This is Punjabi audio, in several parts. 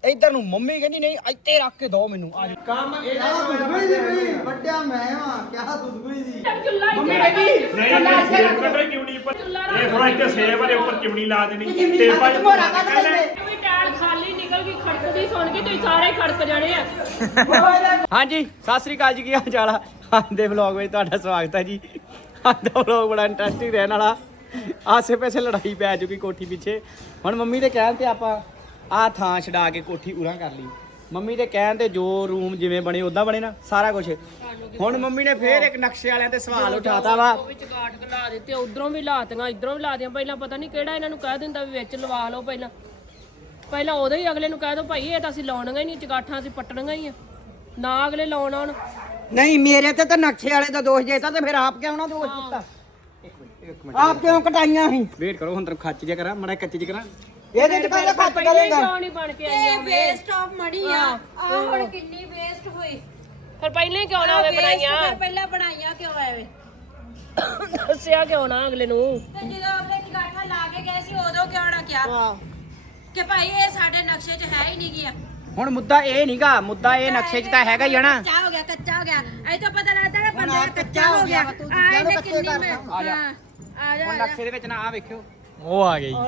ਇੱਧਰ ਨੂੰ ਮੰਮੀ ਕਹਿੰਦੀ ਨਹੀਂ ਇੱਥੇ ਰੱਖ ਕੇ ਦੋ ਮੈਨੂੰ ਆ ਕੰਮ ਇਹਦਾ ਦੁੱਧਗੁਈ ਜੀ ਬਈ ਵੱਡਿਆ ਮੈਂ ਵਾਂ ਕਿਆ ਦੁੱਧਗੁਈ ਜੀ ਮੰਮੀ ਕਹਿੰਦੀ ਨਹੀਂ ਸੇਬ ਕੱਢੇ ਕਿਉਂ ਨਹੀਂ ਉੱਪਰ ਇਹ ਥੋੜਾ ਇੱਥੇ ਸੇਬ ਵਾਲੇ ਉੱਪਰ ਚਿਮਣੀ ਲਾ ਦੇਣੀ ਤੇ ਭਾਈ ਵੀ ਟਾਲ ਖਾਲੀ ਨਿਕਲ ਗਈ ਖੜਕਦੀ ਸੁਣ ਕੇ ਤੁਸੀਂ ਸਾਰੇ ਖੜਕ ਜਾਣੇ ਆ ਹਾਂਜੀ ਸਤਿ ਸ੍ਰੀ ਅਕਾਲ ਜੀ ਕੀ ਹਾਲ ਚਾਲ ਆ ਅੱਜ ਦੇ ਵਲੌਗ ਵਿੱਚ ਤੁਹਾਡਾ ਸਵਾਗਤ ਹੈ ਜੀ ਅੱਜ ਦਾ ਵਲੌਗ ਬੜਾ ਇੰਟਰਸਟਿੰਗ ਰਹਿਣ ਵਾਲਾ ਆਸੇ ਪਾਸੇ ਲੜਾਈ ਪੈ ਚੁੱਕੀ ਕੋਠੀ ਪਿੱਛੇ ਹੁਣ ਮੰਮੀ ਦੇ ਕਹਿਣ ਤੇ ਆਪਾਂ ਆਹ ਥਾਂ ਛਡਾ ਕੇ ਕੋਠੀ ਉਰਾਂ ਕਰ ਲਈ ਮੰਮੀ ਦੇ ਕਹਿਣ ਤੇ ਜੋ ਰੂਮ ਜਿਵੇਂ ਬਣੇ ਉਦਾਂ ਬਣੇ ਨਾ ਸਾਰਾ ਕੁਝ ਹੁਣ ਮੰਮੀ ਨੇ ਫੇਰ ਇੱਕ ਨਕਸ਼ੇ ਵਾਲਿਆਂ ਤੇ ਸਵਾਲ ਉਠਾਤਾ ਵਾ ਉਹ ਵਿੱਚ ਗਾਟ ਲਾ ਦਿੱਤੇ ਉਧਰੋਂ ਵੀ ਲਾਤੀਆਂ ਇਧਰੋਂ ਵੀ ਲਾਤੀਆਂ ਪਹਿਲਾਂ ਪਤਾ ਨਹੀਂ ਕਿਹੜਾ ਇਹਨਾਂ ਨੂੰ ਕਹਿ ਦਿੰਦਾ ਵੀ ਵਿੱਚ ਲਵਾ ਲਓ ਪਹਿਲਾਂ ਉਦੋਂ ਹੀ ਅਗਲੇ ਨੂੰ ਕਹਿ ਦੋ ਭਾਈ ਇਹ ਤਾਂ ਅਸੀਂ ਲਾਉਣੀਆਂ ਹੀ ਨਹੀਂ ਚਗਾਠਾਂ ਅਸੀਂ ਪੱਟਣੀਆਂ ਹੀ ਆ ਨਾ ਅਗਲੇ ਲਾਉਣ ਆਉਣ ਨਹੀਂ ਮੇਰੇ ਤੇ ਤਾਂ ਨਕਸ਼ੇ ਵਾਲੇ ਦਾ ਦੋਸ਼ ਦੇਤਾ ਤੇ ਫਿਰ ਆਪ ਕਿਉਂ ਨਾ ਦੋਸ਼ ਦਿੱਤਾ ਆਪ ਕਿਉਂ ਕਟਾਈਆਂ ਸੀ ਵੇਟ ਕਰੋ ਹੁਣ ਤੈਨੂੰ ਖੱਚ ਜਿਆ ਕਰਾਂ ਮੜਾ ਕੱਚੀ ਜਿਹਾ ਕਰਾਂ ਇਹਦੇ ਚ ਕਾਹਦਾ ਖੱਤ ਕਰੇਗਾ ਕਿਉਂ ਨਹੀਂ ਬਣ ਕੇ ਆਈਆਂ ਵੇਸਟ ਆਫ ਮਣੀ ਆ ਆ ਹੁਣ ਕਿੰਨੀ ਵੇਸਟ ਹੋਈ ਫਿਰ ਪਹਿਲਾਂ ਹੀ ਕਿਉਂ ਨਾ ਹੋਵੇ ਬਣਾਈਆਂ ਫਿਰ ਪਹਿਲਾਂ ਬਣਾਈਆਂ ਕਿਉਂ ਐਵੇਂ ਦੱਸਿਆ ਕਿਉਂ ਨਾ ਅਗਲੇ ਨੂੰ ਤੇ ਜਦੋਂ ਆਪਣੇ ਟਿਕਾਠਾ ਲਾ ਕੇ ਗਏ ਸੀ ਉਦੋਂ ਕਿਉਂ ਨਾ ਕਿਹਾ ਕਿ ਭਾਈ ਇਹ ਸਾਡੇ ਨਕਸ਼ੇ 'ਚ ਹੈ ਹੀ ਨਹੀਂ ਗਿਆ ਹੁਣ ਮੁੱਦਾ ਇਹ ਨਹੀਂਗਾ ਮੁੱਦਾ ਇਹ ਨਕਸ਼ੇ 'ਚ ਤਾਂ ਹੈਗਾ ਹੀ ਆ ਨਾ ਕੱਚਾ ਹੋ ਗਿਆ ਕੱਚਾ ਹੋ ਗਿਆ ਐ ਤਾਂ ਪਤਾ ਲੱਗਦਾ ਨਾ ਬੰਦਾ ਕੱਚਾ ਹੋ ਗਿਆ ਆ ਇਹਨੇ ਕਿੰਨੀ ਮੈਂ ਆ ਜਾ ਆ ਜਾ ਹੁਣ ਨਕਸ਼ੇ ਦੇ ਵਿੱਚ ਨਾ ਆ ਵੇਖਿਓ ਉਹ ਆ ਗਈ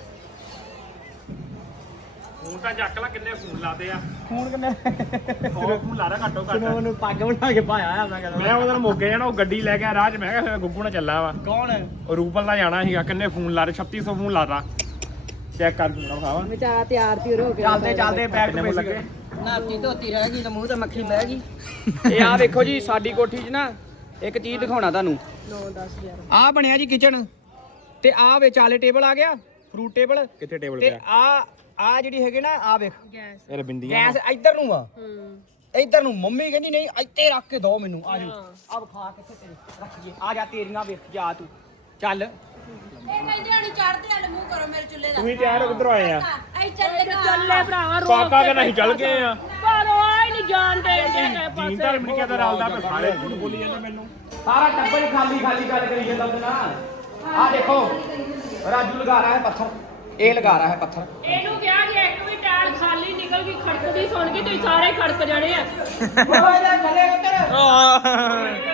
ਫੋਨ ਤਾਂ ਚੱਕ ਲਾ ਕਿੰਨੇ ਫੋਨ ਲਾਦੇ ਆ ਫੋਨ ਕਿੰਨੇ ਫੋਨ ਲਾ ਰਿਹਾ ਘੱਟੋ ਘੱਟ ਉਹਨੂੰ ਪੱਗ ਬਣਾ ਕੇ ਪਾਇਆ ਆ ਮੈਂ ਕਹਿੰਦਾ ਮੈਂ ਉਹਦੇ ਨਾਲ ਮੋਗੇ ਜਾਣਾ ਉਹ ਗੱਡੀ ਲੈ ਕੇ ਰਾਹ 'ਚ ਮੈਂ ਕਿਹਾ ਗੁੱਗੂ ਨਾਲ ਚੱਲਾ ਵਾ ਕੌਣ ਉਹ ਰੂਪਲ ਦਾ ਜਾਣਾ ਸੀਗਾ ਕਿੰਨੇ ਫੋਨ ਲਾ ਰਹੇ 3600 ਫੋਨ ਲਾਤਾ ਚੈੱਕ ਕਰ ਪੂਰਾ ਖਾਵਾ ਵਿਚਾਰਾ ਤਿਆਰ ਤਿਉਰ ਹੋ ਚੱਲਦੇ ਚੱਲਦੇ ਬੈਕ ਟੂ ਲੱਗੇ ਨਾਤੀ ਧੋਤੀ ਰਹਿ ਗਈ ਤੇ ਮੂੰਹ ਤੇ ਮੱਖੀ ਬਹਿ ਗਈ ਇਹ ਆ ਵੇਖੋ ਜੀ ਸਾਡੀ ਕੋਠੀ 'ਚ ਨਾ ਇੱਕ ਚੀਜ਼ ਦਿਖਾਉਣਾ ਤੁਹਾਨੂੰ 9 10 11 ਆ ਬਣਿਆ ਜੀ ਕਿਚਨ ਤੇ ਆ ਵਿੱਚ ਆਲੇ ਟੇਬਲ ਆ ਗਿਆ ਫਰੂਟ ਟੇਬਲ ਕਿੱਥੇ ਟੇਬਲ ਤੇ ਪਿਆ ਆ ਜਿਹੜੀ ਹੈਗੇ ਨਾ ਆ ਵੇਖ ਗੈਸ ਇਹ ਬਿੰਦੀਆਂ ਗੈਸ ਇੱਧਰ ਨੂੰ ਆ ਹੂੰ ਇੱਧਰ ਨੂੰ ਮੰਮੀ ਕਹਿੰਦੀ ਨਹੀਂ ਇੱਥੇ ਰੱਖ ਕੇ ਦੋ ਮੈਨੂੰ ਆ ਜਾ ਆ ਵਿਖਾ ਕਿੱਥੇ ਤੇਰੀ ਰੱਖੀਏ ਆ ਜਾ ਤੇਰੀਆਂ ਵੇਖ ਜਾ ਤੂੰ ਚੱਲ ਇਹ ਕਹਿੰਦੇ ਹਣੀ ਚੜਦੇ ਹਣ ਮੂੰਹ ਕਰੋ ਮੇਰੇ ਚੁੱਲ੍ਹੇ ਦਾ ਤੁਸੀਂ ਤਿਆਰ ਹੋ ਕਿੱਧਰੋਂ ਆਏ ਆ ਐ ਚੱਲੇ ਚੱਲੇ ਭਰਾਵਾ ਰੋ ਕਾਕਾ ਕਹਿੰਦਾ ਅਸੀਂ ਚੱਲ ਗਏ ਆ ਪਰ ਉਹ ਹੀ ਨਹੀਂ ਜਾਣਦੇ ਕਿਸੇ ਪਾਸੇ ਜੀਂਦਾ ਮੈਨੂੰ ਕਹਿੰਦਾ ਰਲਦਾ ਪਿਆ ਸਾਰੇ ਝੂਠ ਬੋਲੀ ਜਾਂਦੇ ਮੈਨੂੰ ਸਾਰਾ ਟੱਬਰ ਹੀ ਖਾਲੀ ਖਾਲੀ ਗੱਲ ਕਰੀ ਜਾਂਦਾ ਉਹਦੇ ਨਾਲ ਆ ਦੇਖੋ ਰਾਜੂ ਲਗਾ ਰਹਾ ਹੈ ਪੱਥਰ ਇਹ ਲਗਾ ਰਹਾ ਹੈ ਪੱਥਰ ਇਹਨੂੰ ਕਿਹਾ ਕਿ ਇੱਕ ਵੀ ਟਾਲ ਖਾਲੀ ਨਿਕਲ ਗਈ ਖੜਕਦੀ ਸੁਣ ਕੇ ਤੁਸੀਂ ਸਾਰੇ ਖੜਕ ਜਾਣੇ ਆ ਓਏ ਲੈ ਚੱਲੇ ਉੱਧਰ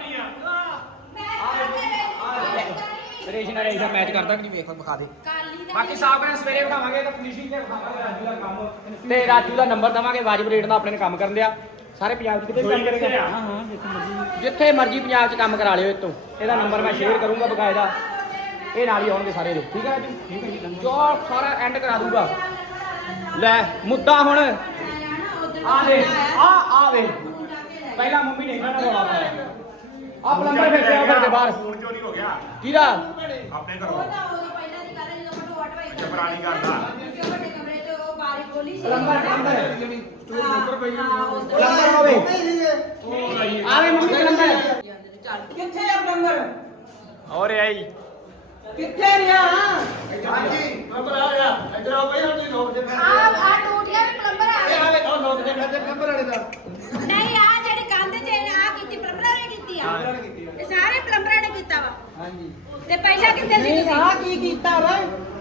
ਰੇਸ਼ਨਾ ਰੇਸ਼ਨਾ ਮੈਚ ਕਰਦਾ ਕਿ ਨਹੀਂ ਵੇਖ ਵਿਖਾ ਦੇ ਬਾਕੀ ਸਾਫ ਨਾਲ ਸਵੇਰੇ ਬਿਠਾਵਾਂਗੇ ਤਾਂ ਫਿਨਿਸ਼ਿੰਗ ਤੇ ਵਿਖਾਵਾਂਗੇ ਰਾਜੂ ਦਾ ਕੰਮ ਤੇ ਰਾਜੂ ਦਾ ਨੰਬਰ ਦਵਾਂਗੇ ਵਾਜਬ ਰੇਟ ਦਾ ਆਪਣੇ ਨੇ ਕੰਮ ਕਰਨ ਦਿਆ ਸਾਰੇ ਪੰਜਾਬ 'ਚ ਕਿਤੇ ਵੀ ਕੰਮ ਕਰੇਗਾ ਹਾਂ ਹਾਂ ਜਿੱਥੇ ਮਰਜ਼ੀ ਪੰਜਾਬ 'ਚ ਕੰਮ ਕਰਾ ਲਿਓ ਇਹ ਤੋਂ ਇਹਦਾ ਨੰਬਰ ਮੈਂ ਸ਼ੇਅਰ ਕਰੂੰਗਾ ਬਕਾਇਦਾ ਇਹ ਨਾਲ ਹੀ ਆਉਣਗੇ ਸਾਰੇ ਲੋਕ ਠੀਕ ਹੈ ਰਾਜੂ ਠੀਕ ਹੈ ਜੀ ਜੋ ਸਾਰਾ ਐਂਡ ਕਰਾ ਦੂੰਗਾ ਲੈ ਮੁੱਦਾ ਹੁਣ ਆ ਦੇ ਆ ਵੇ ਪਹਿਲਾਂ ਮੰਮੀ ਨੇ ਇਹਨਾਂ ਨਾਲ ਰੌਲਾ ਪਾਇਆ ਆ ਪਲੰਬਰ ਫਿਰ ਪਿਆ ਕਰਦੇ ਬਾਹਰ ਫੋਨ ਚੋਰੀ ਹੋ ਗਿਆ ਕਿਹਦਾ ਆਪਣੇ ਘਰੋਂ ਉਹਦਾ ਪਹਿਲਾਂ ਦੀ ਗੱਲ ਹੈ ਜਦੋਂ ਫੋਟੋ ਹਟਵਾਈ ਅੱਛਾ ਪੁਰਾਣੀ ਗੱਲ ਦਾ ਵੱਡੇ ਕਮਰੇ 'ਚ ਉਹ ਬਾਰੀ ਖੋਲੀ ਸੀ ਪਲੰਬਰ ਪਲੰਬਰ ਹੋਵੇ ਆਵੇ ਮੰਮੀ ਪਲੰਬਰ ਕਿੱਥੇ ਆ ਡੰਗਰ ਔਰ ਆਈ ਕਿੱਥੇ ਰਿਹਾ ਆ ਟੂਟੀਆਂ ਵੀ ਪਲੰਬਰ ਆ ਗਏ ਨਹੀਂ ਆ ਜਿਹੜੀ ਕੰਧ 'ਚ ਆ ਕੀਤੀ ਪਲੰਬਰਾਂ ਨੇ ਕੀਤੀ ਆ ਇਹ ਸਾਰੇ ਪਲੰਬਰਾਂ ਨੇ ਕੀਤਾ ਵਾ ਹਾਂਜੀ ਤੇ ਪਹਿਲਾਂ ਕਿੱਥੇ ਸੀ ਨਹੀਂ ਤੁਸੀਂ ਆ ਕੀ ਕੀਤਾ ਵਾ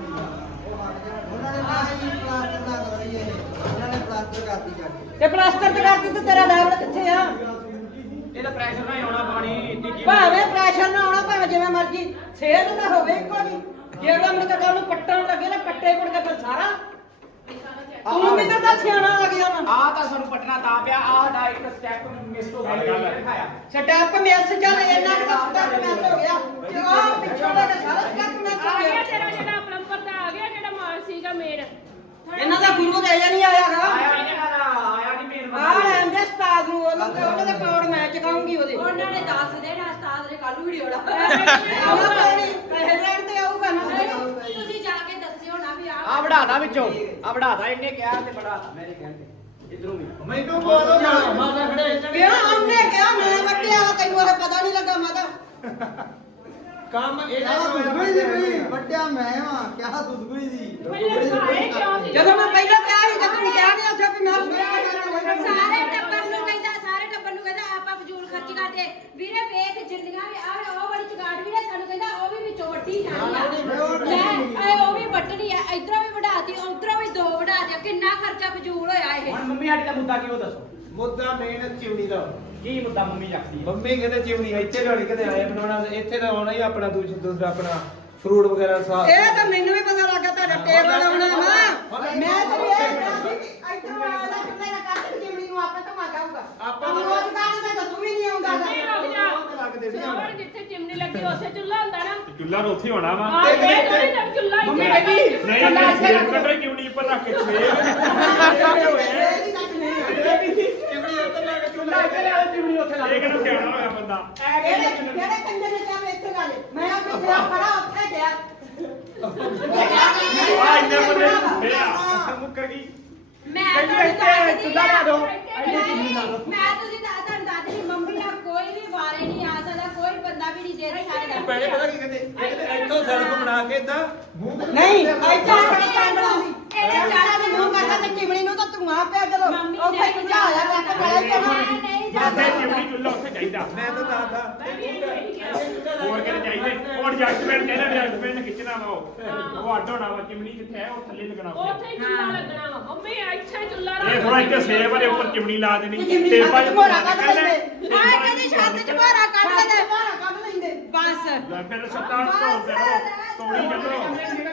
ਤੇ ਪਲਾਸਟਰ ਤੇ ਕਰਤੀ ਤੇ ਤੇਰਾ ਲੈਵਲ ਕਿੱਥੇ ਆ ਇਹਦਾ ਪ੍ਰੈਸ਼ਰ ਨਾ ਆਉਣਾ ਪਾਣੀ ਤੀਜੀ ਭਾਵੇਂ ਪ੍ਰੈਸ਼ਰ ਨਾ ਆਉਣਾ ਭਾਵੇਂ ਜਿਵੇਂ ਮਰਜ਼ੀ ਸਿਹਤ ਨਾ ਹੋਵੇ ਇੱਕੋ ਜੀ ਜਿਹੜਾ ਮੈਨੂੰ ਤਾਂ ਕੱਲ ਨੂੰ ਪੱਟਣ ਲੱਗੇ ਨਾ ਪੱਟੇ ਪੁੱਟ ਕੇ ਫਿਰ ਸਾਰਾ ਤੂੰ ਕਿੱਧਰ ਦਾ ਸਿਆਣਾ ਆ ਗਿਆ ਵਾ ਆ ਤਾਂ ਸਾਨੂੰ ਪਟਨਾ ਤਾਂ ਪਿਆ ਆ ਦਾ ਇੱਕ ਸਟੈਪ ਮਿਸ ਹੋ ਗਿਆ ਦਿਖਾਇਆ ਸਟੈਪ ਮਿਸ ਚੱਲ ਇੰਨਾ ਕੁ ਸਟੈਪ ਮਿਸ ਹੋ ਗਿਆ ਤੇ ਉਹ ਪਿੱਛੋਂ ਦਾ ਸਾਰਾ ਸਟੈਪ ਮਿਸ ਹੋ ਆ ਗਿਆ ਗਿਆ ਤੇਰਾ ਜਿਹੜਾ ਪਲੰਬਰ ਦਾ ਆ ਗਿਆ ਜਿਹੜਾ ਮਾਲ ਸੀਗਾ ਮੇਨ ਇਹਨਾਂ ਦਾ ਗੁਰੂ ਤੇ ਨਹੀਂ ਆਇਆਗਾ ਆਇਆ ਨਹੀਂ ਮੇਨ ਆ ਲੈਂਦੇ ਉਸਤਾਦ ਨੂੰ ਉਹਨਾਂ ਦੇ ਕੋਡ ਮੈਂ ਚਕਾਉਂਗੀ ਉਹਦੇ ਉਹਨਾਂ ਨੇ ਦੱਸ ਦੇਣਾ ਉਸਤਾਦ ਨੇ ਕੱਲ ਵੀਡੀਓ ਲਾ ਆਉਣਾ ਪੈਣੀ ਪੈਸੇ ਲੈਣ ਤੇ ਆਊਗਾ ਨਾ ਤੁਸੀਂ ਜਾ ਕੇ ਦੱਸਿਓ ਨਾ ਵੀ ਆ ਵੜਾਦਾ ਵਿੱਚੋਂ ਆ ਵੜਾਦਾ ਇਹਨੇ ਕਿਹਾ ਤੇ ਵੜਾਦਾ ਮੇਰੇ ਕਹਿਣ ਤੇ ਇਧਰੋਂ ਵੀ ਮੈਨੂੰ ਬੋਲੋ ਮਾਤਾ ਖੜੇ ਕਿਹਾ ਉਹਨੇ ਕਿਹਾ ਮੈਂ ਵੱਡਿਆ ਤੈਨੂੰ ਇਹ ਪਤਾ ਨਹੀਂ ਲੱਗਾ ਮਾਤਾ ਕੰਮ ਇਹਦਾ ਦੁੱਧਗੁਈ ਜੀ ਬਈ ਵੱਡਿਆ ਮੈਂ ਵਾਂ ਕਿਆ ਦੁੱਧਗੁਈ ਜੀ ਪਹਿਲਾਂ ਖਾਏ ਕਿਉਂ ਸੀ ਜਦੋਂ ਮੈਂ ਪਹਿਲਾਂ ਕਿਹਾ ਸੀ ਤਾਂ ਤੂੰ ਕਿਹਾ ਨਹੀਂ ਉੱਥੇ ਵੀ ਮੈਂ ਸਵੇਰੇ ਸਾਰੇ ਟੱਬਰ ਨੂੰ ਕਹਿੰਦਾ ਆਪਾਂ ਫਜ਼ੂਲ ਖਰਚੀ ਕਰਦੇ ਵੀਰੇ ਵੇਖ ਜਿੰਨੀਆਂ ਵੀ ਆ ਉਹ ਵਾਲੀ ਚਗਾੜ ਵੀ ਨੇ ਸਾਨੂੰ ਕਹਿੰਦਾ ਉਹ ਵੀ ਵਿੱਚੋਂ ਵੱਢੀ ਜਾਣੀ ਆ ਲੈ ਉਹ ਵੀ ਵੱਢਣੀ ਆ ਇਧਰੋਂ ਵੀ ਵਢਾਤੀ ਉਧਰੋਂ ਵੀ ਦੋ ਵਢਾ ਦਿਆ ਕਿੰਨਾ ਖਰਚਾ ਫਜ਼ੂਲ ਹੋਇਆ ਇਹ ਹੁਣ ਮੰਮੀ ਸਾਡੀ ਦਾ ਮੁੱਦਾ ਕੀ ਉਹ ਦੱਸੋ ਮੁੱਦਾ ਮੇਨ ਚਿਮਨੀ ਦਾ ਕੀ ਮੁੱਦਾ ਮੰਮੀ ਰੱਖਦੀ ਹੈ ਮੰਮੀ ਕਹਿੰਦੇ ਚਿਮਨੀ ਇੱਥੇ ਲਾਉਣੀ ਕਿਤੇ ਆਏ ਬਣਾਉਣਾ ਇੱਥੇ ਤਾਂ ਆਉਣਾ ਹੀ ਆਪਣਾ ਦੂਸਰਾ ਆਪਣਾ ਫਰੂਟ ਵਗੈਰਾ ਸਾਫ ਇਹ ਤਾਂ ਮੈਨੂੰ ਵੀ ਪਤਾ ਲੱਗਾ ਤੁਹਾਡਾ ਟੇਬਲ ਆਉਣਾ ਵਾ ਮੈਂ ਤਾਂ ਇਹ ਕਿਹਾ ਸੀ ਕਿ ਇੱਧਰੋਂ ਆਲਾ ਕਿੰਨੇ ਨਾ ਕੱਢ ਜਿਮਣੀ ਨੂੰ ਆਪੇ ਤਾਂ ਮਾ ਜਾਊਗਾ ਆਪਾਂ ਤੂੰ ਰੋਜ਼ ਕੱਢਦਾ ਤੂੰ ਵੀ ਨਹੀਂ ਆਉਂਦਾ ਨਹੀਂ ਰੁਕ ਜਾ ਸੋਹਣ ਜਿੱਥੇ ਚਿਮਨੀ ਲੱਗੀ ਉੱਥੇ ਚੁੱਲ੍ਹਾ ਹੁੰਦਾ ਨਾ ਚੁੱਲ੍ਹਾ ਤਾਂ ਉੱਥੇ ਹੀ ਹੋਣਾ ਵਾ ਆਹ ਇਹ ਥੋੜੀ ਨਾ ਚੁੱਲ੍ਹਾ ਮੰਮੀ ਇੱਥੇ ਕਹਿੰਦੀ ਨਹੀਂ ਨਹੀਂ ਸਿਰ ਕੱਢੇ ਕਿਉਂ ਨਹੀਂ ਉੱਪਰ ਰੱਖ ਕੇ ਚਿਮਨੀ ਉੱਤੇ ਲਾ ਕੇ ਚੁੱਲ੍ਹਾ ਇੱਥੇ ਲਿਆ ਚਿਮਣੀ ਉੱਥੇ ਲਾ ਇਹ ਕਿਹਨੂੰ ਕਹਿਣਾ ਹੋਇਆ ਬੰਦਾ ਐ ਕਿਹੜੇ ਕਹਿੰਦੇ ਕਿਹੜੇ ਕੰਜਰ ਨੇ ਕਿਹਾ ਵੀ ਇੱਥੇ ਗੱਲ ਮੈਂ ਆਪੇ ਗਿਆ ਖੜਾ ਉੱਥੇ ਗਿਆ ਆ ਇੰਨੇ ਬੰਦੇ ਮੇਰਾ ਮੁੱਕਰ ਗਈ ਮੈਂ ਕਹਿੰਦੀ ਤੁਹਾਨੂੰ ਇੱਥੇ ਚੁੱਲ੍ਹਾ ਲਾ ਦਿਓ ਨਹੀਂ, ਮੈਂ ਤੁਸੀਂ ਤੁਹਾਨੂੰ ਦੱਸਦੀ ਮੰਮੀ ਨਾਲ ਕੋਈ ਵੀ ਵਾਰੇ ਨਹੀਂ ਆ ਸਕਦਾ ਕੋਈ ਬੰਦਾ ਵੀ ਨਹੀਂ ਦੇ ਸਕਦਾ ਪਹਿਲੇ ਪਤਾ ਕੀ ਕਹਿੰਦੇ ਇਹ ਕਹਿੰਦੇ ਇੱਥੋਂ ਸੜਕ ਬਣਾ ਕੇ ਇਦਾਂ ਨਹੀਂ ਇੱਥੇ ਸੜਕਾਂ ਬਣਾਉਂਦੀ ਇਹਦੇ ਚਾਰਾ ਦੇ ਮੂੰਹ ਕਰਦਾ ਤੇ ਚਿਮਣੀ ਨੂੰ ਤਾਂ ਧੂਆਂ ਪਿਆ ਜਦੋਂ ਮੰਮੀ ਉੱਥੇ ਨਹੀਂ ਕੁਝਾ ਆਇਆ ਤਾਂ ਨਾਲੇ ਤੇ ਨਹੀਂ ਜਿੱਥੇ ਜਾਂਦਾ ਚਿਮਨੀ ਚੁੱਲ੍ਹਾ ਉੱਥੇ ਚਾਹੀਦਾ ਮੈਂ ਤਾਂ ਦੱਸਦਾ ਹੋਰ ਕਿਹੜੇ ਚਾਹੀਦੇ ਉਹ ਐਡਜਸਟਮੈਂਟ ਕਹਿੰਦਾ ਐਡਜਸਟਮੈਂਟ ਖਿੱਚਣਾ ਵਾ ਉਹ ਅੱਡ ਹੋਣਾ ਵਾ ਚਿਮਨੀ ਜਿੱਥੇ ਹੈ ਉਹ ਥੱਲੇ ਲੱਗਣਾ ਵਾ। ਉੱਥੇ ਹੀ ਚੁੱਲ੍ਹਾ ਲੱਗਣਾ ਵਾ ਮੰਮੀ ਇੱਥੇ ਚੁੱਲ੍ਹਾ ਰੱਖ ਇਹ ਥੋੜਾ ਇੱਥੇ ਸੇਬ ਵਾਲੇ ਉੱਪਰ ਚਿਮਨੀ ਲਾ ਦੇਣੀ ਚਿਮਨੀ ਤੇ ਛੱਤ ਬਾਅਦ ਚ ਮੋਹਰਾ ਕੱਢ ਆ ਕਹਿੰਦੀ ਛੱਤ ਚ ਭਾਰਾ ਕੱਢ ਲੈਂਦੇ ਬਾਹਰ ਕੱਢ ਲੈਂਦੇ ਬਸ ਫਿਰ ਸੱਤਾਂ ਢੋਲਦੇ ਰਹੋ ਤੋੜੀ ਚੱਲੋ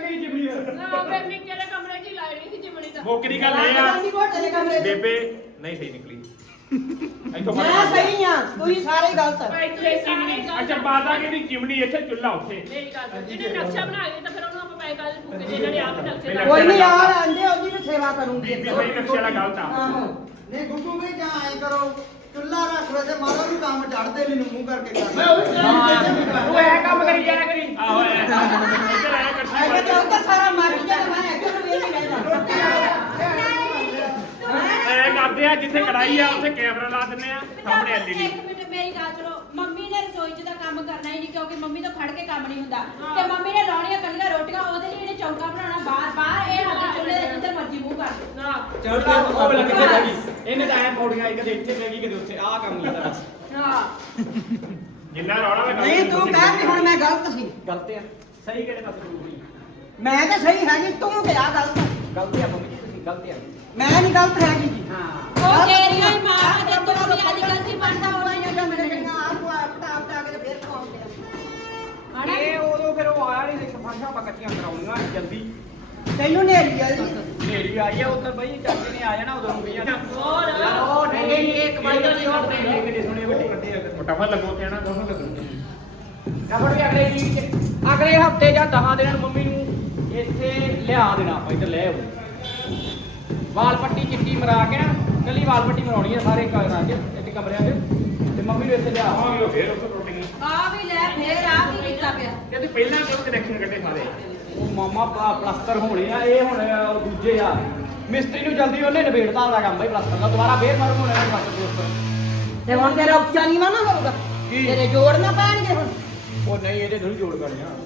ਨਾ ਫਿਰ ਨਿੱਕੇ ਦੇ ਕਮਰੇ 'ਚ ਹੀ ਲਾਣੀ ਸੀ ਚਿਮਨੀ ਤਾਂ ਮੁੱਕ ਦੀ ਗੱਲ ਇਹ ਆ ਗਾਂਧੀ ਘੋਟੇ ਦੇ ਕਮਰੇ 'ਚ। ਬੇਬੇ ਨਹੀਂ ਸਹੀ ਨਿਕਲੀ ਇੱਥੋਂ ਮੈਂ ਸਹੀ ਆ ਤੁਸੀਂ ਸਾਰੇ ਗਲਤ ਆ। ਇੱਥੇ ਚਿਮਨੀ ਅੱਛਾ ਮਾਤਾ ਕਹਿੰਦੀ ਚਿਮਨੀ ਇੱਥੇ ਚੁੱਲ੍ਹਾ ਉੱਥੇ ਮੇਰੀ ਗੱਲ ਸੁਣ ਜਿਹਨੇ ਨਕਸ਼ਾ ਬਣਾ ਕੇ ਤਾਂ ਫਿਰ ਉਹਨੂੰ ਆਪਾਂ ਪੈਸੇ ਕਾਹਦੇ ਫੂਕੇ ਦੇ ਜਿਹੜੇ ਆਪ ਨਕਸ਼ੇ ਦਾ ਕੋਈ ਨਹੀਂ ਯਾਰ ਆਂਦੇ ਉਹਦੀ ਵੀ ਸੇਵਾ ਕਰੂੰਗੀ ਬੀਬੀ ਸਹੀ ਨਕਸ਼ੇ ਵਾਲਾ ਗਲਤ ਆ ਆਹੋ ਨਹੀਂ ਗੁੱਗੂ ਵੀ ਜਾਂ ਐ ਕਰੋ ਚੁੱਲਾ ਰੱਖ ਲੋ ਤੇ ਮਾਰੋ ਵੀ ਕੰਮ ਚੜਦੇ ਮੈਨੂੰ ਮੂੰਹ ਕਰਕੇ ਕਰ ਤੂੰ ਐ ਕੰਮ ਕਰੀ ਜਾਇਆ ਕਰੀ ਆਹੋ ਇੱਧਰ ਆਇਆ ਐ ਕਰਸੀ ਕਿ ਉਹ ਤਾਂ ਸਾਰਾ ਮਰ ਗਿਆ ਮੈਂ ਇੱਧਰ ਵੀ ਨਹੀਂ ਰਹਿਦਾ ਐ ਕਰਦੇ ਆ ਜਿੱਥੇ ਕੜਾਈ ਆ ਉੱਥੇ ਕੈਮਰਾ ਲਾ ਦਿੰਨੇ ਆ ਸਾਹਮਣੇ ਐਲਈਡੀ ਇੱਕ ਮਿੰਟ ਮੇਰੀ ਗੱਲ ਸੁਣੋ ਮੰਮੀ ਨੇ ਰਸੋਈ 'ਚ ਦਾ ਕੰਮ ਕਰਨਾ ਹੀ ਨਹੀਂ ਕਿਉਂਕਿ ਮੰਮੀ ਤੋਂ ਖੜ ਕੇ ਕੰਮ ਨਹੀਂ ਹੁੰਦਾ ਤੇ ਮੰਮੀ ਨੇ ਲਾਉਣੀਆਂ ਕੱਲੀਆਂ ਰੋਟੀਆਂ ਉਹਦੇ ਲਈ ਇਹਨੇ ਚੌਂਕਾ ਬਣਾਉਣਾ ਬਾਹਰ ਇਹ ਹੱਥ ਚੁੱਲ੍ਹੇ ਦੇ ਜਿੱਧਰ ਮਰਜ਼ੀ ਮੂੰਹ ਕਰ ਦੇ ਨਾ ਚੜਦਾ ਉਹ ਵਾਲਾ ਕਿੱਥੇ ਰਹਿ ਗਈ ਇਹਨੇ ਤਾਂ ਐ ਪੌੜੀਆਂ ਕਦੇ ਇੱਥੇ ਪੈ ਗਈ ਕਦੇ ਉੱਥੇ ਆਹ ਕੰਮ ਹੀ ਇਹਦਾ ਬਸ ਹਾਂ ਜਿੰਨਾ ਰੌਲਾ ਵਾ ਨਹੀਂ ਤੂੰ ਕਹਿ ਵੀ ਹੁਣ ਮੈਂ ਗਲਤ ਸੀ ਗਲਤ ਆ ਸਹੀ ਕਿਹੜੇ ਪਾਸੇ ਤੂੰ ਹੋਈ ਮੈਂ ਤਾਂ ਸਹੀ ਹੈਗੀ ਤੂੰ ਕਿਹਾ ਗਲਤ ਆ। ਗਲਤ ਆ ਮੰਮੀ ਜੀ ਤੁਸੀਂ ਗਲਤ ਆ ਮੈਂ ਨਹੀਂ ਗਲਤ ਹੈਗੀ ਜੀ ਹਾਂ ਉਹ ਤੇਰੀਆਂ ਹੀ ਮਾਂ ਦੇ ਤੋਂ ਵੀ ਅੱਜ ਕੱਲ੍ਹ ਦੀ ਬਣਦਾ ਹੋਣਾ ਹੀ ਜਾਂ ਮੇਰੇ ਨਾਲ ਆਪ ਟਾਪ ਟਾ ਕੇ ਫੇਰ ਪਾਉਂਦੇ ਆ ਇਹ ਉਦੋਂ ਫਿਰ ਉਹ ਆਇਆ ਨਹੀਂ ਸਫਾਈਆਂ ਆਪਾਂ ਕੱਚੀਆਂ ਕਰਾਉਣੀਆਂ ਜਲਦੀ ਤੈਨੂੰ ਨੇਰੀ ਆ ਜੀ ਨੇਰੀ ਆਈ ਆ ਉੱਧਰ ਬਈ ਚਾਚੇ ਨੇ ਆ ਜਾਣਾ ਉਦੋਂ ਵੀ ਆ ਹੋਰ ਉਹ ਨਹੀਂ ਇੱਕ ਬਾਈ ਦੀ ਉਹ ਟ੍ਰੇਨ ਕਿੱਡੇ ਸੋਹਣੇ ਵੱਡੇ ਵੱਡੇ ਆ ਮੋਟਾਫਾ ਲੱਗੋ ਤੇ ਨਾ ਦੋਨੋਂ ਲੱਗੋ ਕਬਰ ਵੀ ਅਗਲੇ ਵੀਕ ਚ ਅਗਲੇ ਹਫਤੇ ਜਾਂ 10 ਦਿਨਾਂ ਨੂੰ ਮੰਮੀ ਨੂੰ ਇੱਥੇ ਲਿਆ ਦੇਣਾ ਆਪਾਂ ਇੱਧਰ ਲੈ ਆਓ ਵਾਲ ਪੱਟੀ ਚਿੱਟੀ ਮਰਾ ਕੇ ਨਾ ਕੱਲੀ ਵਾਲ ਪੱਟੀ ਮਰਾਉਣੀ ਆ ਸਾਰੇ ਘਰਾਂ 'ਚ ਇੱਕ ਕਮਰਿਆਂ 'ਚ ਤੇ ਮੰਮੀ ਨੂੰ ਇੱਥੇ ਲਿਆ ਆਵਾਂਗੇ ਫੇਰ ਉੱਥੇ ਪ੍ਰੋਟੀਨ ਆ ਵੀ ਲੈ ਫੇਰ ਆ ਕੀ ਕੀਤਾ ਪਿਆ ਇਹ ਤੇ ਪਹਿਲਾਂ ਕਿਉਂ ਕਨੈਕਸ਼ਨ ਕੱਢੇ ਸਾਰੇ ਉਹ ਮਾਮਾ ਪਲਸਤਰ ਹੋਣੇ ਆ ਇਹ ਹੁਣ ਦੂਜੇ ਆ ਮਿਸਤਰੀ ਨੂੰ ਜਲਦੀ ਉਹਨੇ ਨਿਬੇੜਤਾ ਉਹਦਾ ਕੰਮ ਬਈ ਪਲਸਤਰ ਦਾ ਦੁਬਾਰਾ ਫੇਰ ਮਾਰੂ ਹੋਣਾ ਪਲਸਤਰ ਦੇ ਉੱਪਰ ਤੇ ਹੁਣ ਤੇਰਾ ਉੱਚਾ ਨਹੀਂ ਨਾ ਹੋਊਗਾ ਕੀ? ਤੇਰੇ ਜੋੜ ਨਾ ਪੈਣਗੇ ਹੁਣ ਉਹ ਨਹੀਂ ਇਹਦੇ ਥੋੜੀ ਜੋੜ ਕਰਨੇ ਆ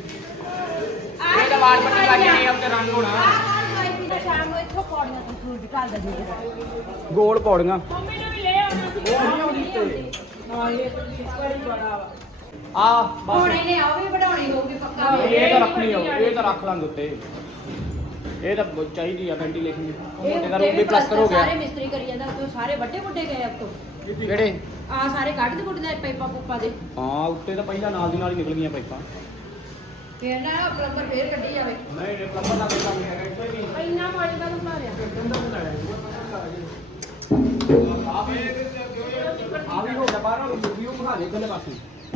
ਇਹ ਤਾਂ ਵਾਲ ਪੱਟੀ ਲੱਗ ਜਾਣੀ ਆ ਉੱਤੇ ਰੰਗ ਹੋਣਾ ਸ਼ਾਮ ਨੂੰ ਇੱਥੋਂ ਪੌੜੀਆਂ ਤੋਂ ਫਰੂਟ ਢਾਲ ਦੇ ਗੋਲ ਪੌੜੀਆਂ ਮੰਮੀ ਨੂੰ ਵੀ ਲੈ ਆਉਣਾ ਸੀ ਉਹ ਨਹੀਂ ਆਉਂਦੀ ਤੇ ਹਾਂ ਇਹ ਵਾਰੀ ਬੜਾ ਵਾ ਆ ਹੁਣ ਬਸ ਇਹਨੇ ਆ ਵੀ ਬਣਾਉਣੀ ਹੋਊਗੀ ਪੱਕਾ ਵੀ ਇਹ ਤਾਂ ਰੱਖਣੀ ਆ ਇਹ ਤਾਂ ਰੱਖ ਲਾਂਗੇ ਉੱਤੇ ਇਹ ਤਾਂ ਬਹੁਤ ਚਾਹੀਦੀ ਆ ਵੈਂਟੀਲੇਸ਼ਨ ਦੀ ਉਹਦੇ ਦਾ ਰੂਮ ਵੀ ਪਲਸਤਰ ਹੋ ਸਾਰੇ ਗਿਆ ਮਿਸਤਰੀ ਕਰੀ ਜਾਂਦਾ ਉੱਤੋਂ ਸਾਰੇ ਵੱਡੇ ਵੱਡੇ ਗਏ ਅਬ ਤੋਂ ਕਿਹੜੇ ਆ ਸਾਰੇ ਕੱਢ ਦੇ ਕੁੱਟਦੇ ਪਾਈਪਾਂ ਪੂਪਾਂ ਦੇ ਹਾਂ ਉੱਤੇ ਤਾਂ ਪਹਿਲਾਂ ਨਾਲ ਦੀ ਨਾਲ ਹੀ ਨਿਕਲ ਗਈਆਂ ਪਾਈਪਾਂ ਫੇਰ ਨਾ ਪਲੰਬਰ ਫੇਰ ਕੱਢੀ ਜਾਵੇ ਨਹੀਂ ਨਹੀਂ ਪਲੰਬਰ ਦਾ ਕੋਈ ਕੰਮ ਨਹੀਂ ਹੈਗਾ ਇੱਥੇ ਵੀ ਇੰਨਾ ਪਾਣੀ ਦਾ ਮਾਰਿਆ ਆ ਵੀ ਹੋ ਗਿਆ ਬਾਹਰ ਵੀਡੀਓ ਬਣਾ ਦੇ ਇਧਰਲੇ ਪਾਸੇ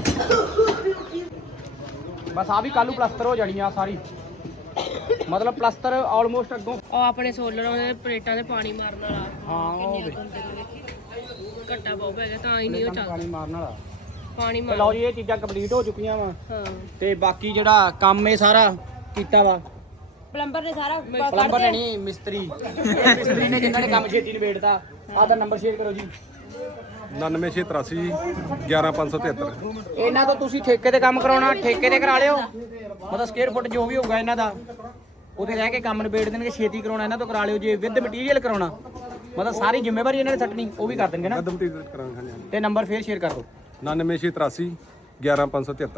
ਬਸ ਆ ਵੀ ਕੱਲੂ ਪਲਸਤਰ ਹੋ ਜਾਣੀ ਆ ਸਾਰੀ ਮਤਲਬ ਪਲਸਤਰ ਆਲਮੋਸਟ ਅੱਗੋਂ ਉਹ ਆਪਣੇ ਸੋਲਰ ਦੇ ਪਲੇਟਾਂ ਦੇ ਪਾਣੀ ਮਾਰਨ ਵਾਲਾ ਹਾਂ ਉਹ ਵੇ ਘੱਟਾ ਬਹੁਤ ਪੈ ਗਿਆ ਤਾਂ ਹੀ ਨਹੀਂ ਉਹ ਚੱਲਦਾ ਪਾਣੀ ਮਾਰਨ ਵਾਲਾ ਪਾਣੀ ਤੇ ਮਾਰ ਲਓ ਜੀ ਇਹ ਚੀਜ਼ਾਂ ਕੰਪਲੀਟ ਹੋ ਚੁੱਕੀਆਂ ਵਾ ਹਾਂ ਤੇ ਬਾਕੀ ਜਿਹੜਾ ਕੰਮ ਇਹ ਸਾਰਾ ਕੀਤਾ ਵਾ ਪਲੰਬਰ ਨੇ ਸਾਰਾ ਪਲੰਬਰ ਨੇ ਨਹੀਂ ਮਿਸਤਰੀ ਮਿਸਤਰੀ ਨੇ ਜਿਨ੍ਹਾਂ ਨੇ ਕੰਮ ਛੇਤੀ ਨਿਬੇੜਤਾ ਆਦਾ ਨੰਬਰ ਸ਼ੇਅਰ ਕਰੋ ਜੀ 9683 11573 ਇਹਨਾਂ ਤੋਂ ਤੁਸੀਂ ਠੇਕੇ ਤੇ ਕੰਮ ਕਰਾਉਣਾ ਠੇਕੇ ਤੇ ਕਰਾ ਲਿਓ ਮਤਲਬ ਸਕੁਅਰ ਫੁੱਟ ਜੋ ਵੀ ਹੋਊਗਾ ਇਹਨਾਂ ਦਾ ਉਹਦੇ ਰਹਿ ਕੇ ਕੰਮ ਨਿਬੇੜ ਦੇਣਗੇ ਛੇਤੀ ਕਰਾਉਣਾ ਇਹਨਾਂ ਤੋਂ ਕਰਾ ਲਿਓ ਜੇ ਵਿਦ ਮਟੀਰੀਅਲ ਕਰਾਉਣਾ ਮਤਲਬ ਸਾਰੀ ਜ਼ਿੰਮੇਵਾਰੀ ਇਹਨਾਂ ਨੇ ਸੱਟਣੀ ਉਹ ਵੀ ਕਰ ਦੇਣਗੇ ਨਾ ਕਦਮ ਤੇ ਕਰਾਂਗੇ ਤੇ ਨੰਬਰ ਫੇਰ ਸ਼ੇਅਰ ਕਰ ਦਿਓ 9683 11573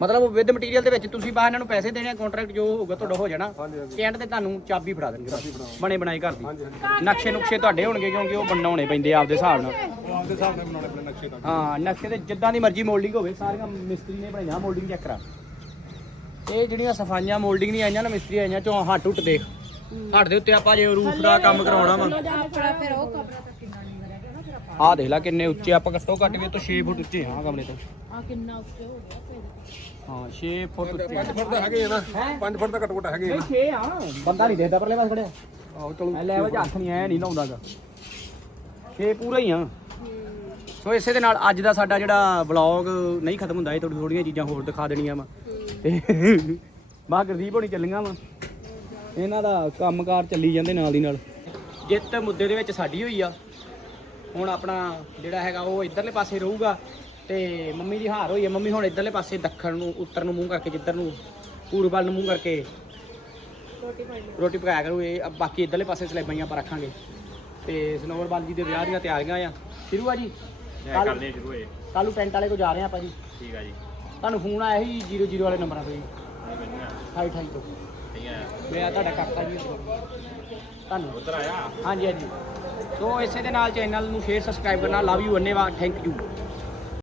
ਮਤਲਬ ਵਿਦ ਮਟੀਰੀਅਲ ਦੇ ਵਿੱਚ ਤੁਸੀਂ ਬਾਹਰ ਇਹਨਾਂ ਨੂੰ ਪੈਸੇ ਦੇਣੇ, ਕੰਟਰੈਕਟ ਜੋ ਹੋਊਗਾ ਤੁਹਾਡਾ ਹੋ ਜਾਣਾ ਤੇ ਐਂਡ ਤੇ ਤੁਹਾਨੂੰ ਚਾਬੀ ਫੜਾ ਦੇਣਗੇ ਬਣੇ ਬਣਾਏ ਘਰ ਦੀ। ਨਕਸ਼ੇ ਨੁਕਸ਼ੇ ਤੁਹਾਡੇ ਹੋਣਗੇ ਕਿਉਂਕਿ ਉਹ ਬਣਾਉਣੇ ਪੈਂਦੇ ਆ ਆਪਦੇ ਹਿਸਾਬ ਨਾਲ। ਉਹ ਆਪਦੇ ਹਿਸਾਬ ਨਾਲ ਬਣਾਉਣੇ ਆਪਣੇ ਨਕਸ਼ੇ ਤਾਂ। ਹਾਂ ਨਕਸ਼ੇ ਤੇ ਜਿੱਦਾਂ ਦੀ ਮਰਜ਼ੀ ਮੋਲਡਿੰਗ ਹੋਵੇ ਸਾਰੀਆਂ ਮਿਸਤਰੀ ਨੇ ਬਣਾਈਆਂ। ਮੋਲਡਿੰਗ ਚੈੱਕ ਕਰਾ, ਇਹ ਜਿਹੜੀਆਂ ਸਫਾਈਆਂ ਮੋਲਡਿੰਗ ਨਹੀਂ ਆਈਆਂ ਨਾ ਮਿਸਤਰੀ ਆਈਆਂ ਚੋਂ ਹੱਟ ਹੁੱਟ ਦੇਖ, ਹੱਟ ਦੇ ਉੱਤੇ ਆਪਾਂ ਜੇ ਰੂਫ ਦਾ ਕੰਮ ਕਰਾਉਣਾ ਵਾ ਫਿਰ ਉਹ ਕਮਰਾ ਤਾਂ ਕਿੰਨਾ ਨਹੀਂ ਮਰਿਆ ਆਹ ਦੇਖ ਲੈ ਕਿੰਨੇ ਉੱਚੇ ਆਪਾਂ ਘੱਟੋ ਘੱਟ ਵੀ ਤੋਂ 6 ਫੁੱਟ ਉੱਚੇ ਹਾਂ ਕਮਰੇ ਤੋਂ। ਆ ਕਿੰਨਾ ਉੱਚੇ ਹੋ ਗਿਆ ਹਾਂ 6 ਫੁੱਟ ਉੱਚੇ 5 ਫੁੱਟ ਤਾਂ ਹੈਗੇ ਆ ਨਾ 5 ਫੁੱਟ ਤਾਂ ਘੱਟੋ ਘੱਟ ਹੈਗੇ ਆ ਨਾ। 6 ਆ ਬੰਦਾ ਨਹੀਂ ਦੇਖਦਾ ਪਰਲੇ ਪਾਸੇ ਖੜਿਆ। ਆਹੋ ਚਲੋ ਐ ਲੈਵਲ 'ਚ ਹੱਥ ਨਹੀਂ ਆਇਆ ਨਹੀਂ ਲਾਉਂਦਾਗਾ 6 ਪੂਰਾ ਹੀ ਆ। ਸੋ ਇਸੇ ਦੇ ਨਾਲ ਅੱਜ ਦਾ ਸਾਡਾ ਜਿਹੜਾ ਵਲੌਗ ਨਹੀਂ ਖਤਮ ਹੁੰਦਾ, ਇਹ ਥੋੜੀਆਂ ਚੀਜ਼ਾਂ ਹੋਰ ਦਿਖਾ ਦੇਣੀਆਂ ਵਾ ਤੇ ਮਾਂ ਗੁਰਦੀਪ ਹੋਣੀ ਚੱਲੀਆਂ ਵਾ, ਇਹਨਾਂ ਦਾ ਕੰਮਕਾਰ ਚੱਲੀ ਜਾਂਦੇ ਨਾਲ ਦੀ ਨਾਲ। ਜਿੱਤ ਮੁੱਦੇ ਦੇ ਵਿੱਚ ਸਾਡੀ ਹੋਈ ਆ, ਹੁਣ ਆਪਣਾ ਜਿਹੜਾ ਹੈਗਾ ਉਹ ਇਧਰਲੇ ਪਾਸੇ ਰਹੂਗਾ ਤੇ ਮੰਮੀ ਦੀ ਹਾਰ ਹੋਈ ਆ। ਮੰਮੀ ਹੁਣ ਇਧਰਲੇ ਪਾਸੇ ਦੱਖਣ ਨੂੰ ਉੱਤਰ ਨੂੰ ਮੂੰਹ ਕਰਕੇ, ਜਿੱਧਰ ਨੂੰ ਪੂਰਬ ਵੱਲ ਨੂੰ ਮੂੰਹ ਕਰਕੇ ਰੋਟੀ ਪਕਾਇਆ ਕਰੂ। ਇਹ ਬਾਕੀ ਇਧਰਲੇ ਪਾਸੇ ਸਲੇਬਾਂ ਆਪਾਂ ਰੱਖਾਂਗੇ ਤੇ ਸਨੋਵਰਬਾਲ ਜੀ ਦੇ ਵਿਆਹ ਦੀਆਂ ਤਿਆਰੀਆਂ ਆ ਸ਼ੁਰੂ ਆ ਜੀ। ਕਰਦੇ ਆ ਸ਼ੁਰੂ ਹੋਏ। ਕੱਲ ਨੂੰ ਟੈਂਟ ਵਾਲੇ ਕੋ ਜਾ ਰਹੇ ਆ ਆਪਾਂ ਜੀ। ਠੀਕ ਆ ਜੀ। ਤੁਹਾਨੂੰ ਫੋਨ ਆਇਆ ਸੀ 00 ਵਾਲੇ ਨੰਬਰਾਂ ਤੋਂ ਜੀ, 28 ਤੋਂ। ਮੈਂ ਤੁਹਾਡਾ ਕਾਕਾ ਜੀ ਤੁਹਾਨੂੰ ਉੱਧਰ ਆਇਆ। ਹਾਂਜੀ ਹਾਂਜੀ। ਸੋ ਇਸੇ ਦੇ ਨਾਲ ਚੈਨਲ ਨੂੰ ਸ਼ੇਅਰ ਸਬਸਕ੍ਰਾਈਬ ਕਰਨਾ। ਲਵ ਯੂ ਅੰਨੇਵਾ, ਥੈਂਕ ਯੂ।